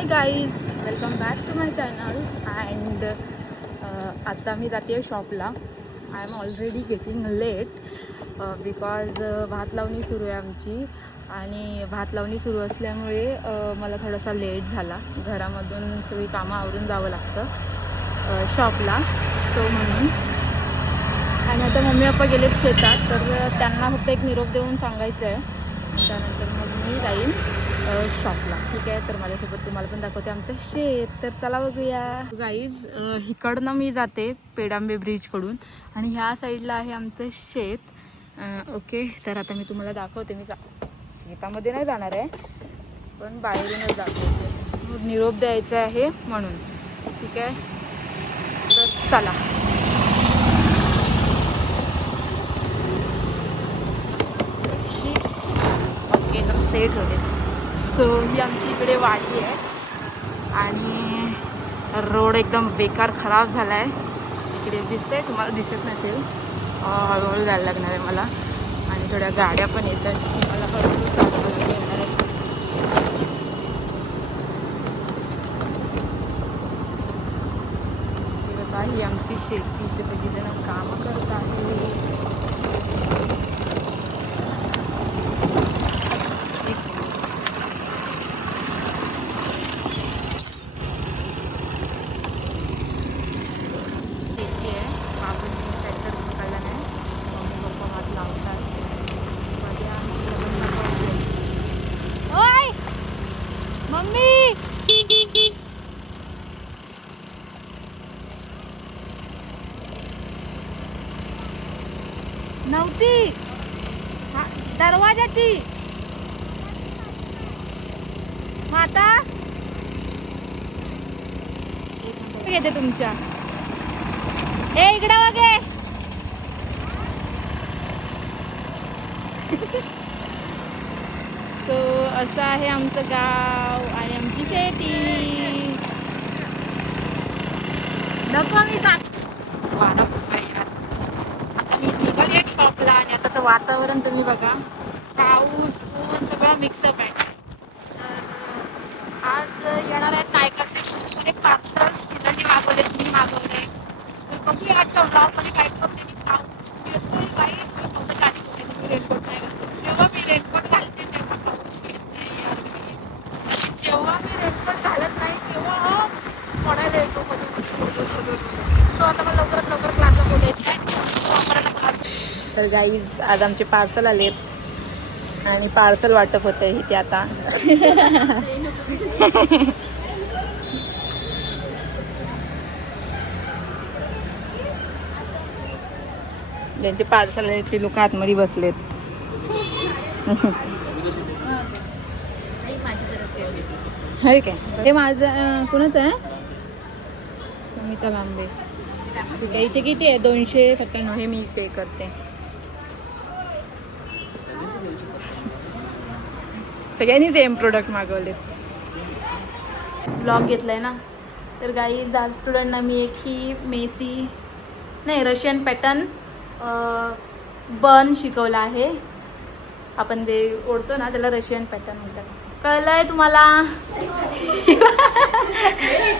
High guys, welcome back to my channel. And आता मी जाते शॉपला. I am already getting late because भात लावणी सुरू आहे आमची. आणि भात लावणी सुरू असल्यामुळे मला थोडासा लेट झाला. घरामधून सगळी कामं आवरून जावं लागतं शॉपला, सो म्हणून. आणि आता मम्मी पप्पा गेलेत शेतात, तर त्यांना फक्त एक निरोप देऊन सांगायचं आहे. आणि त्यानंतर मग मी जाईन शॉपला. ठीक आहे, तर माझ्यासोबत तुम्हाला पण दाखवते आमचं शेत. तर चला बघूया गाईज. इकडनं मी जाते पेडांबे ब्रिजकडून आणि ह्या साईडला आहे आमचं शेत. ओके, तर आता मी तुम्हाला दाखवते. मी शेतामध्ये नाही जाणार आहे, पण बाहेरूनच दाखवते. निरोप द्यायचा आहे म्हणून. ठीक आहे, तर चला. ओके, एकदम सेट होते. सो ही आमची इकडे वाडी आहे आणि रोड एकदम बेकार खराब झाला आहे. इकडे दिसतंय, तुम्हाला दिसत नसेल. हळूहळू जायला लागणार आहे मला. आणि थोड्या गाड्या पण येतात, मला हळूहळू चालवायला येणार आहे. बघा, ही आमची शेती. इथे सगळीजण कामं करत आहे. नव्हती दरवाजाची आता येते तुमच्या. इकडे वगे. सो असं आहे आमचं गाव आणि आमची शेती. नको मी आता मी निघाली शॉपला. आणि आताचं वातावरण तुम्ही बघा, पाऊस ऊन सगळं मिक्सअप आहे. तर आज येणार आहेत नायकाचे पार्सल्स. तिथं मागवले, मी मागवले. तर बघूया आजच्या ब्लॉगमध्ये काय होते. मी पाऊस येतोय काही, पावसाच्या आधी होते. मी रेनकोट नाही घालते. जेव्हा मी रेनकोट घालते तेव्हा पाऊस येत नाही. आणि जेव्हा मी रेनकोट घालत नाही तेव्हा पडायला येतो मध्ये. तो आता मला लवकरात लवकर क्लासला बोलायचं आहे. तर गाईज, आज आमचे पार्सल आलेत आणि पार्सल वाटप होतं इथे आता. ज्यांचे पार्सल आहेत ते लोक आतमध्ये बसलेत. आहे काय? हे माझं कुणाचं आहे? समिता लांबे. ठीक आहे, इथे किती आहे? 297. हे मी पे करते. सगळ्यांनी सेम प्रोडक्ट मागवले. ब्लॉग घेतलाय ना. तर गाईज, आज स्टुडंटना मी एक ही मेसी नाही रशियन पॅटर्न बन शिकवला आहे. आपण ते ओढतो ना, त्याला रशियन पॅटर्न म्हणतात. कळलंय तुम्हाला?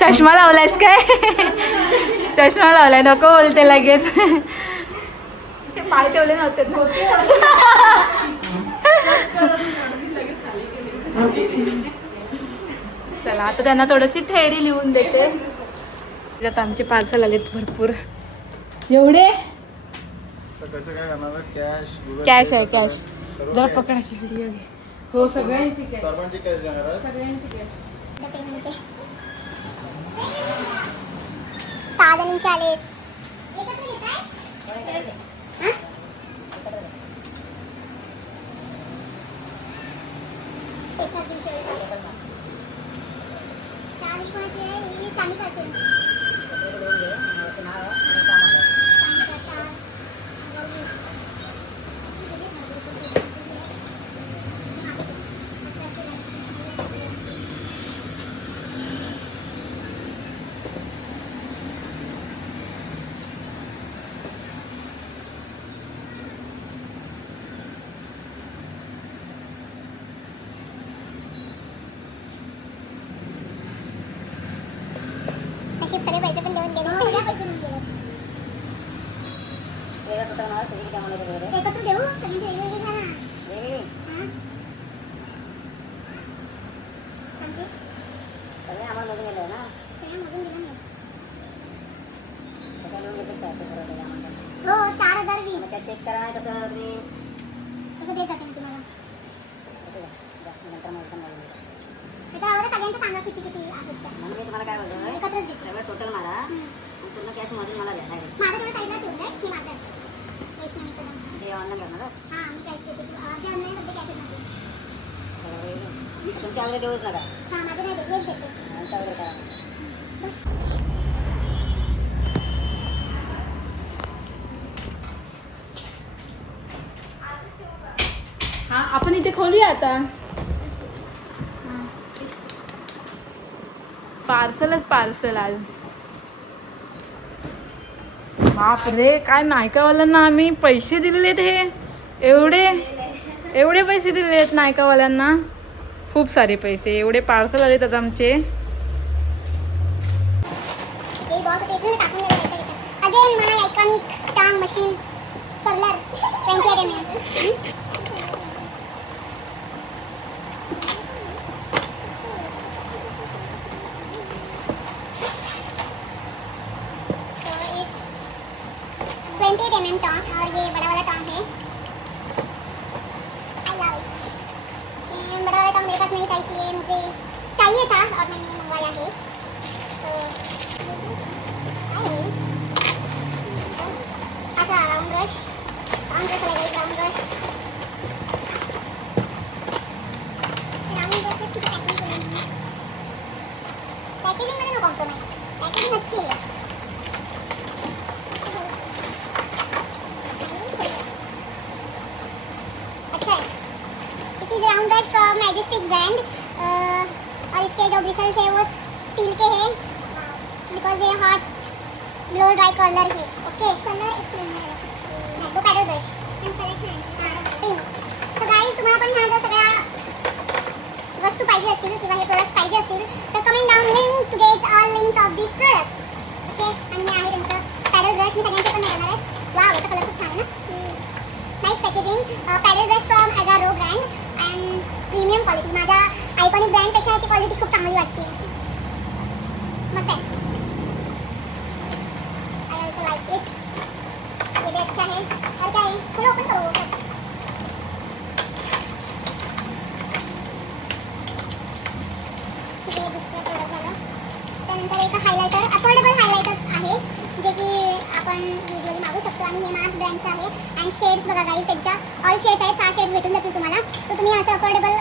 चष्मा लावलायस काय? चष्मा लावलाय, नको बोलते लगेच. ते पाय ठेवले नव्हते. चला, आता त्यांना थोडीशी थेअरी लिहून देते. आता आमचे पार्सल आलेत भरपूर. एवढे कॅश आहे, कॅश जरा पकडायची. हो, सगळ्यांची कॅश. सगळ्यांची कॅश. 6 जणींचे आले. सगळे पैसे पण देऊन गेले. सगळे पैसे देऊन गेले. एकत्र देऊ सगळ्यांची वेगवेगळी घ्या ना. सगळे आम्हाला मधून गेलो ना. सगळ्या मधून गेलो नाही. हो 4020. त्या चेक करा कसं तुम्ही कसं देत जाते तुम्हाला. सगळ्यांचं सांगा किती किती आहेत त्या. म्हणजे तुम्हाला काय बोलतो एकत्रच दे सगळं टोटल मला पूर्ण कॅश मधून मला द्या. माझं थोडं साईडला ठेवून द्या की माझं ते ऑनलाईन करणार. हां मी कॅश देते. ते ऑनलाईन सध्या कॅश देते. तुमच्या ऑर्डर देऊच नका. हां माझं नाही देत हेच देते. आमच्या ऑर्डर करा. हा आपण इथे खोलूया आता. पार्सल आज. बाप रे काय नायकावाल्यांना आम्ही पैसे दिलेत. हे एवढे पैसे दिलेत नायकावाल्यांना. खूप सारे पैसे. एवढे पार्सल आलेत आता आमचे. अगेन मला आयकॉनिक टांग मशीन कलर 28 mm. टॉन्ग और ये बड़ा वाला टॉन्ग है. I love it. ये बड़ा वाला टॉन्ग मेरे पास नहीं था इसलिए मुझे चाहिए था और मैंने मंगवाया है. तो अच्छा राउंड ब्रश लगेगा. राउंड ब्रश की पैकेजिंग में नो कॉम्प्रोमाइज. पैकेजिंग अच्छी है. Round brush from majestic brand. और इसके जो ब्रिसल्स है वो स्टील के हैं बिकॉज ये हॉट ब्लो ड्राई कलर है. ओके कलर एक दो paddle brush pink. So guys तुम्हाला पण ह्या जर सगळ्या वस्तू पाहिजे असतील किंवा हे प्रोडक्ट्स पाहिजे असतील तर comment down link to get all links of these products. Okay आणि हे आहे त्यांचं पॅडल ब्रश. मी सगळ्यांचे पण घेणार आहे. वाव याचा कलर खूप छान आहे ना. Nice packaging. Paddle brush from Agaro brand and premium quality. माझ्या आयकॉनिक ब्रँडपेक्षा याची क्वालिटी खूप चांगली वाटते. मस्त आहे. I also like it. ये भी अच्छा है. और क्या है चलो ओपन करो. ठीक आहे दुसरं प्रोडक्ट झालं. त्यानंतर एक हायलायटर. अफोर्डेबल हायलायटर्स आहे जे की आपण युजली मागू शकतो आणि हे मार्स ब्रँडचं आहे. अँड शेड्स बघा गाईज त्यांच्या ऑल शेड्स आहेत. 6 शेड्स भेटून जातील तुम्हाला. तर तुम्ही असं अफोर्डेबल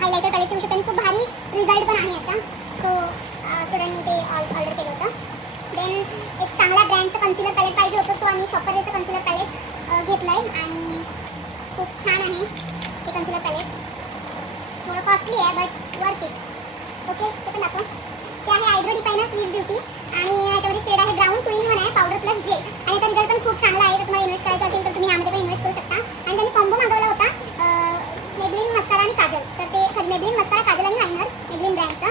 हायलायटर पॅलेट ठेवू शकता आणि खूप भारी रिझल्ट पण आहे याचा. सो स्टुडंटनी ते ऑर्डर केलं होतं. देन एक चांगला ब्रँडचं कन्सिलर पॅलेट पाहिजे होतं. सो आम्ही शॉपरचं कन्सिलर पॅलेट घेतलं आहे आणि खूप छान आहे हे कन्सिलर पॅलेट. थोडं कॉस्टली आहे बट वर्थ इट. ओके ते पण दाखवा. ते आहे आयब्रो डिफायनर स्वीट ब्युटी आणि याच्यामध्ये शेड आहे ब्राऊन 2 in 1 आहे पावडर प्लस जेल आणि त्याचा रिझल्ट पण खूप चांगला आहे. तर तुम्हाला इन्व्हेस्ट करायचं असेल तर तुम्ही यामध्ये पण इन्व्हेस्ट करू शकता. आणि त्यांनी कॉम्बो मागवला होता मेबलिन मस्कारा आणि काजल. तर ते सॉरी मेबलिन मस्कारा काजल आणि लायनर मेबलिन ब्रँडचं.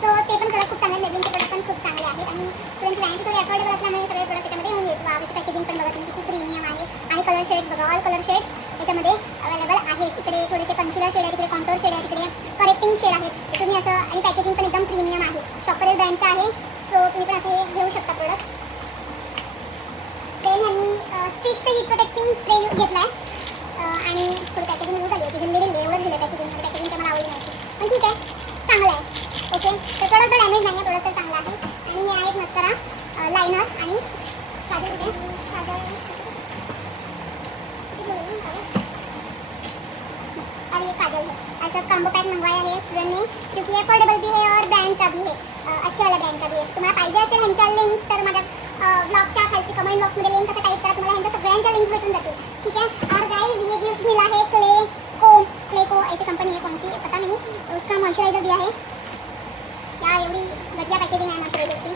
सो ते पण प्रोडक्ट खूप चांगले. मेबलिनचे प्रोडक्ट पण खूप चांगले आहेत आणि त्यांची ब्रँड थोडी अफोर्डेबल असल्यामुळे सगळे प्रोडक्ट त्याच्यामध्ये येऊन येत. वाव पॅकेजिंग पण बघा तुम्ही किती प्रीमियम आहे. आणि कलर शेड्स बघा ऑल कलर शेड्स याच्यामध्ये अवेलेबल आहेत. तिकडे थोडेसे कन्सिलर शेड आहे, तिकडे कॉन्टोर शेड आहे, तिकडे करेक्टिंग शेड आहेत. तुम्ही असं आणि पॅकेजिंग पण एकदम प्रीमियम आहे. शॉपरेल ब्रँडचं आहे. सो तुम्ही पण असं हे घेऊ शकता प्रोडक्ट. देन ह्यांनी स्टिकचं हीट प्रोटेक्टिंग स्प्रे घेतला आहे आणि थोडी पॅकेजिंग यूज झाली होती. दिल्ली एवढंच दिलं पॅकेजिंग. पॅकेजिंग तर मला आवडली नव्हती पण ठीक आहे चांगलं आहे. ओके तर प्रोडक्ट तर डॅमेज नाही आहे. प्रोडक्ट तर चांगला आहे. आणि हे आहेत मस्करा लायनर आणि काजल. कुठे काजल और ये काजल है. ऐसा कॉम्बो पैक मंगवाया है स्टूडेंट ने क्योंकि अफोर्डेबल भी है और ब्रँड का भी है. अच्छे वाला ब्रँड का भी है. तुम्हाला पाहिजे असेल ह्यांच्या लिंक तर माझ्या ब्लॉगच्या खालती कमेंट बॉक्समध्ये लिंक कसं टाईप करा. तुम्हाला ह्यांच्या सगळ्यांच्या लिंक भेटून जातील. ठीक है. और गाइस ये गिफ्ट मिला है क्ले को ऐसी कंपनी है कौन सी पता नहीं. उसका मॉइस्चराइजर दिया है. क्या एवढी घटिया पैकेजिंग आहे मॉइस्चराइजरची.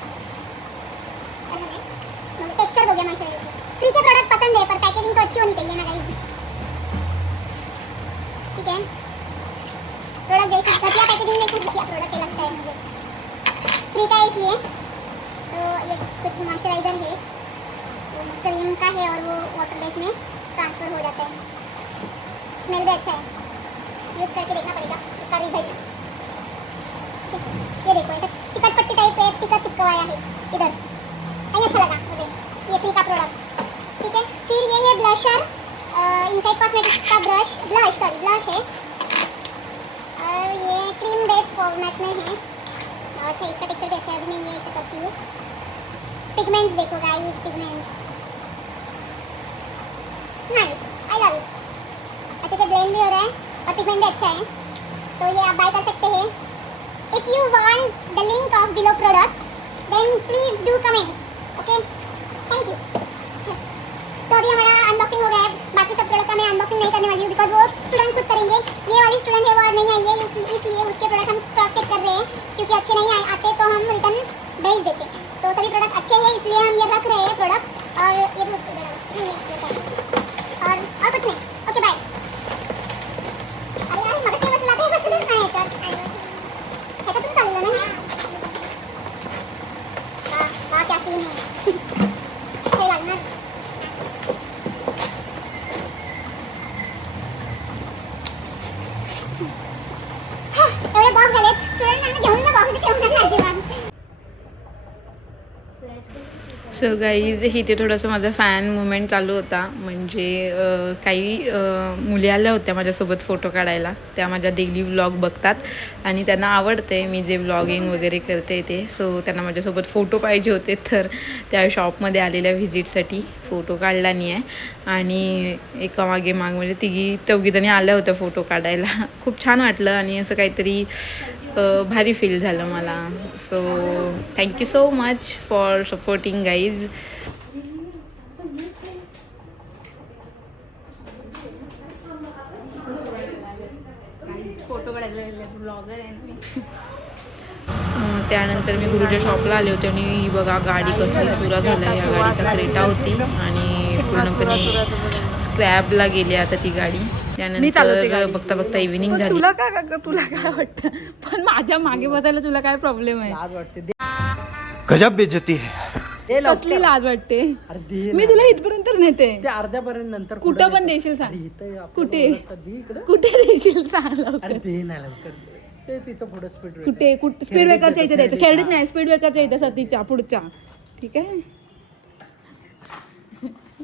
टेक्स्चर हो गया मॉइस्चराइजर. फ्री के प्रोडक्ट पसंद है पर पैकेजिंग तो अच्छी होनी चाहिए ना गाइस. ठीक है. प्रोडक्ट जैसे घटिया पैकेजिंग में कुछ घटिया प्रोडक्ट लगता है मुझे. फ्री का है इसलिए. तो तो ये कुछ मॉइस्चराइज़र है, वो क्रीम का है और वो वाटर बेस में ट्रांसफ़र हो जाता है। स्मेल भी अच्छा है, यूज़ करके देखना पड़ेगा इसका रिजल्ट। ये देखो ऐसा चिकट पट्टी टाइप है, स्टिकर चिपकवाया है इधर, नहीं अच्छा लगा मुझे ये फ्री का प्रोडक्ट। ठीक है, फिर ये है ब्लशर, इनसाइड कॉस्मेटिक्स का ब्लश है और ये क्रीम बेस फॉर्मेट में है। अच्छा इसका टेक्सचर भी अच्छा है। अभी मैं ये ऐसे करती हूँ। पिगमेंट्स देखो guys, pigments nice, I love it. अच्छे से ब्लेंड भी हो रहा है और पिगमेंट भी अच्छा है, तो ये आप बाय कर सकते हैं। If you want the link of below product then please do comment, okay, thank you. तो अभी हमारा अनबॉक्सिंग हो गया है। बाकी सब प्रोडक्ट का मैं अनबॉक्सिंग नहीं करने वाली हूँ बिकॉज वो स्टूडेंट खुद करेंगे। ये वाली स्टूडेंट है वो आज नहीं आई है, इसलिए उसके प्रोडक्ट हम क्रॉस चेक कर रहे हैं, क्योंकि अच्छे नहीं आते तो हम रिटर्न भेज देते। तो सभी प्रोडक्ट अच्छे हैं इसलिए हम ये रख रहे हैं प्रोडक्ट। और ये भी और कुछ नहीं, ओके बाय। अरे यार मगर से बस लाते हैं, बस नहीं है तो तुम चालू ना है। वाह क्या सीन है, सही लगना। एवढे बॉक्स झाले स्टुडंटांना घेऊन जा बॉक्स ठेवून द्या अजिबात। सो गाईज इथे थोडंसं माझा फॅन मुवमेंट चालू होता. म्हणजे काही मुली आल्या होत्या माझ्यासोबत फोटो काढायला. त्या माझ्या डेली व्लॉग बघतात आणि त्यांना आवडते मी जे व्लॉगिंग वगैरे करते ते. सो त्यांना माझ्यासोबत फोटो पाहिजे होते, तर त्या शॉपमध्ये आलेल्या व्हिजिटसाठी फोटो काढला नाही आहे. आणि एकामागे माग म्हणजे चौघीजणी आल्या होत्या फोटो काढायला. खूप छान वाटलं आणि असं काहीतरी भारी फील झालं मला. So thank you so much for supporting guys. Photo काढायला ब्लॉगर आहे मी. त्यानंतर मी गुरुच्या शॉपला आले होते आणि ही बघा गाडी कसं चुरा झाला. या गाडीचा क्रेटा होती आणि पूर्णपणे स्क्रॅपला गेली आता ती गाडी. त्यानंतर बघता बघता इव्हिनिंग झाली. तुला काय वाटतं, पण माझ्या मागे बसायला तुला काय प्रॉब्लेम आहे? लाज वाटते, गजब बेइज्जती है. कसली लाज वाटते? मी तुला इथपर्यंत नेते, ते अर्ध्यापर्यंत नंतर कुठं पण देशील सांग. कुठे इकडे कुठे देशील सांग लवकर. अरे ते नाही लवकर ते तिथं पुढे स्पीड कुठे स्पीड ब्रेकरच्या इथे द्यायचं. खेळडीत नाही, स्पीड ब्रेकरच्या इथे सतीच्या पुढच्या. ठीक आहे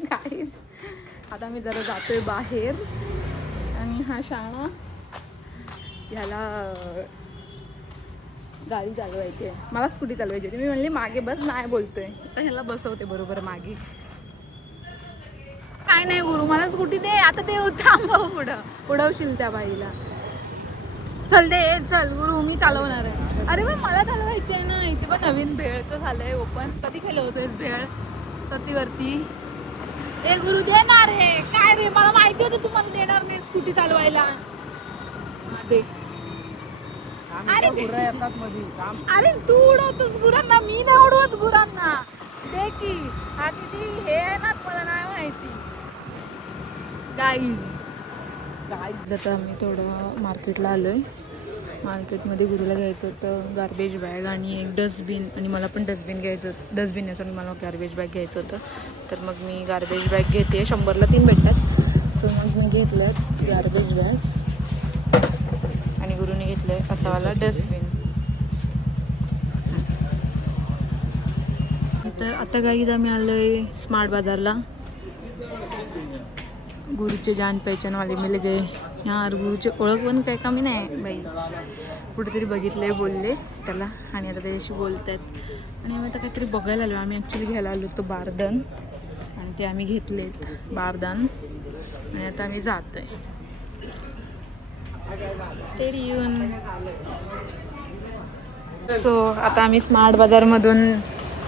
गाईज, आता मी जरा जातोय बाहेर आणि हा शाळा ह्याला गाडी चालवायची आहे. मला स्कूटी चालवायची होती. मी म्हणली मागे बस, नाही बोलतोय तर ह्याला बसवते बरोबर मागे. काय नाही गुरु, मला स्कूटी दे आता. ते थांबव, उडवशील त्या बाईला. चल दे, चल गुरु, मी चालवणार आहे. अरे मग मला चालवायची आहे ना. इथे पण नवीन भेळचं झालंय ओपन. कधी केलं होतंय भेळ सतीवरती? ए गुरु देणार रे. काय रे, मला माहिती होतं तुम्हाला देणार नाही स्कूटी चालवायला. दे. अरे तू उडवतोस गुरांना, मी नाही उडवत गुरांना. दे की. हा किती हे आहे ना, मला नाही माहिती. गाईज आता मी थोडं मार्केटला आलोय. मार्केटमध्ये गुरुला घ्यायचं होतं गार्बेज बॅग आणि एक डस्टबिन, आणि मला पण डस्टबिन घ्यायचं होतं. डस्टबिन याचं मला गार्बेज बॅग घ्यायचं होतं. तर मग मी गार्बेज बॅग घेते. 100ला 3 भेटतात. सो मग मी घेतलं गार्बेज बॅग आणि गुरुने घेतलंय असावाला डस्टबिन. तर आता गाईज आम्ही आलोय स्मार्ट बाजारला. गुरुचे जान पहचान वाले मिल गए यार. गुरुचे ओळख पण काही कमी नाही बाई. कुठेतरी बघितलंय, बोलले त्याला आणि आता त्याच्याशी बोलत आहेत. आणि आम्ही आता काहीतरी बघायला आलो. आम्ही ॲक्च्युली घ्यायला आलो होतो बारदान, आणि ते आम्ही घेतलेत बारदान आणि आता आम्ही जातोय. सो आता आम्ही स्मार्ट बाजारमधून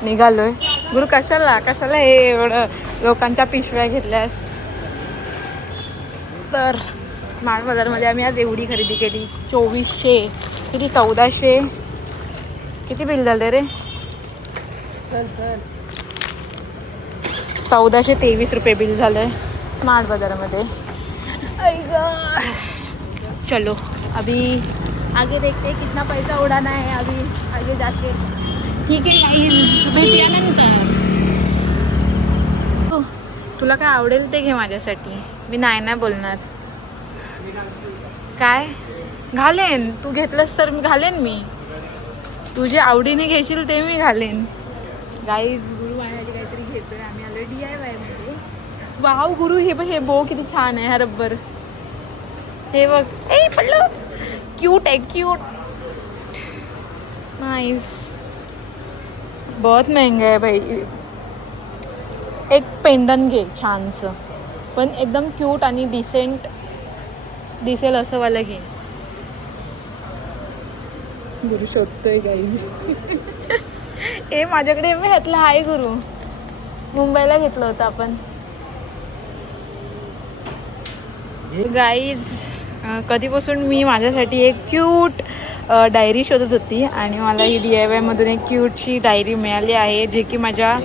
निघालोय. गुरु कशाला हे एवढं लोकांच्या पिशव्या घेतल्यास? तर स्मार्ट बाजारमध्ये आम्ही आज एवढी खरेदी केली. 2400 किती 1400 किती बिल झालं रे? 1423 रुपये बिल झालंय स्मार्ट बाजारमध्ये. चलो अभी आगे देखते हैं कितना पैसा उड़ाना है. अभी आगे जाके ठीक आहे गाईज, भेटूया नंतर. हो, तुला काय आवडेल ते घे माझ्यासाठी, मी नाही नाही बोलणार. काय घालेन, तू घेतलंस तर मी घालेन. मी तुझे आवडीने घेशील ते मी घालेन. गाईज गुरु माझ्यासाठी काहीतरी घेतोय. आम्ही आलो DIY मध्ये. वाव गुरु, हे बघ, हे बो किती छान आहे. हा रब्बर, हे बघ. ए पडलं, क्यूट आहे, क्यूट, नाइस. बहुत महंगा है भाई. एक पेंडन घे छानसं, पण एकदम क्यूट आणि डिसेंट दिसेल असं वाला घे. गुरु शोधतोय गाईज. ए माझ्याकडे मी ह्यातलं आहे गुरु, मुंबईला घेतलं होतं आपण. गाईज कधीपासून मी माझ्यासाठी एक क्यूट डायरी शोधत होती आणि मला ही DIY मधून एक क्यूटशी डायरी मिळाली आहे, जे की माझ्या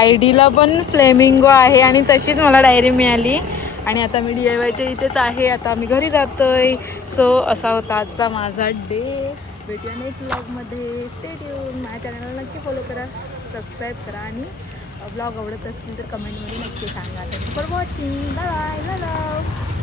ID ला पण फ्लेमिंगो आहे आणि तशीच मला डायरी मिळाली. आणि आता मी DIYच्या इथेच आहे. आता मी घरी जातोय. सो असा होता आजचा माझा डे. भेटूया नेक्स्ट व्लॉगमध्ये. Stay tune. माझ्या चॅनलला नक्की फॉलो करा, सबस्क्राईब करा आणि ब्लॉग आवडत असतील तर कमेंटमध्ये नक्की सांगा. Thank you for watching. Bye bye. Love.